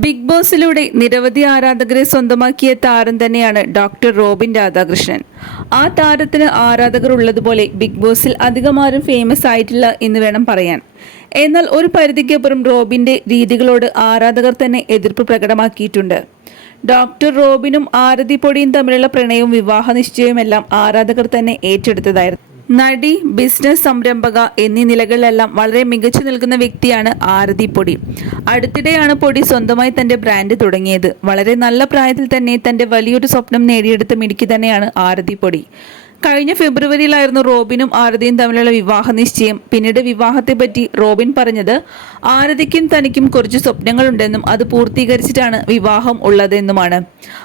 Big ബോസിലൂടെ നിരവധി ആരാധകരെ സ്വന്തമാക്കിയ താരം തന്നെയാണ് ഡോക്ടർ റോബിൻ രാധാകൃഷ്ണൻ. ആ താരത്തിന് ആരാധകർ ഉള്ളതുപോലെ ബിഗ് ബോസിൽ അധികം ആരും ഫേമസ് ആയിട്ടില്ല എന്ന് വേണം പറയാൻ. എന്നാൽ ഒരു പരിധിക്കപ്പുറം റോബിന്റെ രീതികളോട് ആരാധകർ തന്നെ എതിർപ്പ് പ്രകടമാക്കിയിട്ടുണ്ട്. ഡോക്ടർ റോബിനും ആരതി പൊടിയും തമ്മിലുള്ള പ്രണയവും വിവാഹ നിശ്ചയവുമെല്ലാം ആരാധകർ തന്നെ ഏറ്റെടുത്തതായിരുന്നു. നടി ബിസിനസ് സംരംഭക എന്നീ നിലകളിലെല്ലാം വളരെ മികച്ചു നിൽക്കുന്ന വ്യക്തിയാണ് ആരതി പൊടി. അടുത്തിടെയാണ് പൊടി സ്വന്തമായി തന്റെ ബ്രാൻഡ് തുടങ്ങിയത്. വളരെ നല്ല പ്രായത്തിൽ തന്നെ തന്റെ വലിയൊരു സ്വപ്നം നേടിയെടുത്ത മിടുക്കി തന്നെയാണ് ആരതി പൊടി. കഴിഞ്ഞ ഫെബ്രുവരിയിലായിരുന്നു റോബിനും ആരതിയും തമ്മിലുള്ള വിവാഹ നിശ്ചയം. പിന്നീട് വിവാഹത്തെപ്പറ്റി റോബിൻ പറഞ്ഞത് ആരതിക്കും തനിക്കും കുറച്ച് സ്വപ്നങ്ങളുണ്ടെന്നും അത് പൂർത്തീകരിച്ചിട്ടാണ് വിവാഹം ഉള്ളതെന്നുമാണ്.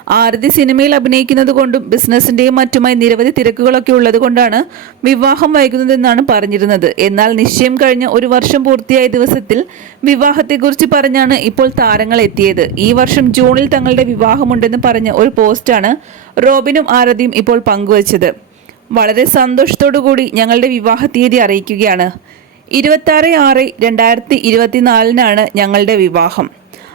ആരതി സിനിമയിൽ അഭിനയിക്കുന്നത് കൊണ്ടും ബിസിനസിന്റെയും മറ്റുമായി നിരവധി തിരക്കുകളൊക്കെ ഉള്ളത് കൊണ്ടാണ് വിവാഹം വൈകുന്നതെന്നാണ് പറഞ്ഞിരുന്നത്. എന്നാൽ നിശ്ചയം കഴിഞ്ഞ ഒരു വർഷം പൂർത്തിയായ ദിവസത്തിൽ വിവാഹത്തെക്കുറിച്ച് പറഞ്ഞാണ് ഇപ്പോൾ താരങ്ങൾ എത്തിയത്. ഈ വർഷം ജൂണിൽ തങ്ങളുടെ വിവാഹമുണ്ടെന്ന് പറഞ്ഞ ഒരു പോസ്റ്റാണ് റോബിനും ആരതിയും ഇപ്പോൾ പങ്കുവച്ചത്. വളരെ കൂടി ഞങ്ങളുടെ വിവാഹ തീയതി അറിയിക്കുകയാണ്. ഇരുപത്താറ് ആറ് രണ്ടായിരത്തി ഇരുപത്തിനാലിനാണ് ഞങ്ങളുടെ വിവാഹം.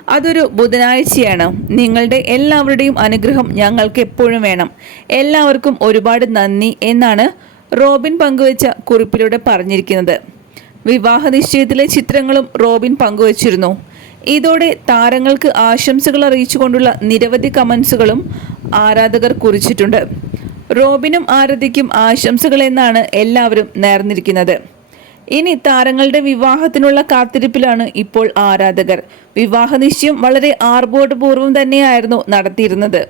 അതൊരു ബുധനാഴ്ചയാണ്. നിങ്ങളുടെ എല്ലാവരുടെയും അനുഗ്രഹം ഞങ്ങൾക്ക് എപ്പോഴും വേണം. എല്ലാവർക്കും ഒരുപാട് നന്ദി എന്നാണ് റോബിൻ പങ്കുവച്ച കുറിപ്പിലൂടെ പറഞ്ഞിരിക്കുന്നത്. വിവാഹ നിശ്ചയത്തിലെ ചിത്രങ്ങളും റോബിൻ പങ്കുവച്ചിരുന്നു. ഇതോടെ താരങ്ങൾക്ക് ആശംസകൾ അറിയിച്ചുകൊണ്ടുള്ള നിരവധി കമൻസുകളും ആരാധകർ കുറിച്ചിട്ടുണ്ട്. റോബിനും ആരതിക്കും ആശംസകൾ എന്നാണ് എല്ലാവരും നേർന്നിരിക്കുന്നത്. ഇനി താരങ്ങളുടെ വിവാഹത്തിനുള്ള കാത്തിരിപ്പിലാണ് ഇപ്പോൾ ആരാധകർ. വിവാഹ നിശ്ചയം വളരെ ആർഭോടപൂർവം തന്നെയായിരുന്നു നടത്തിയിരുന്നത്.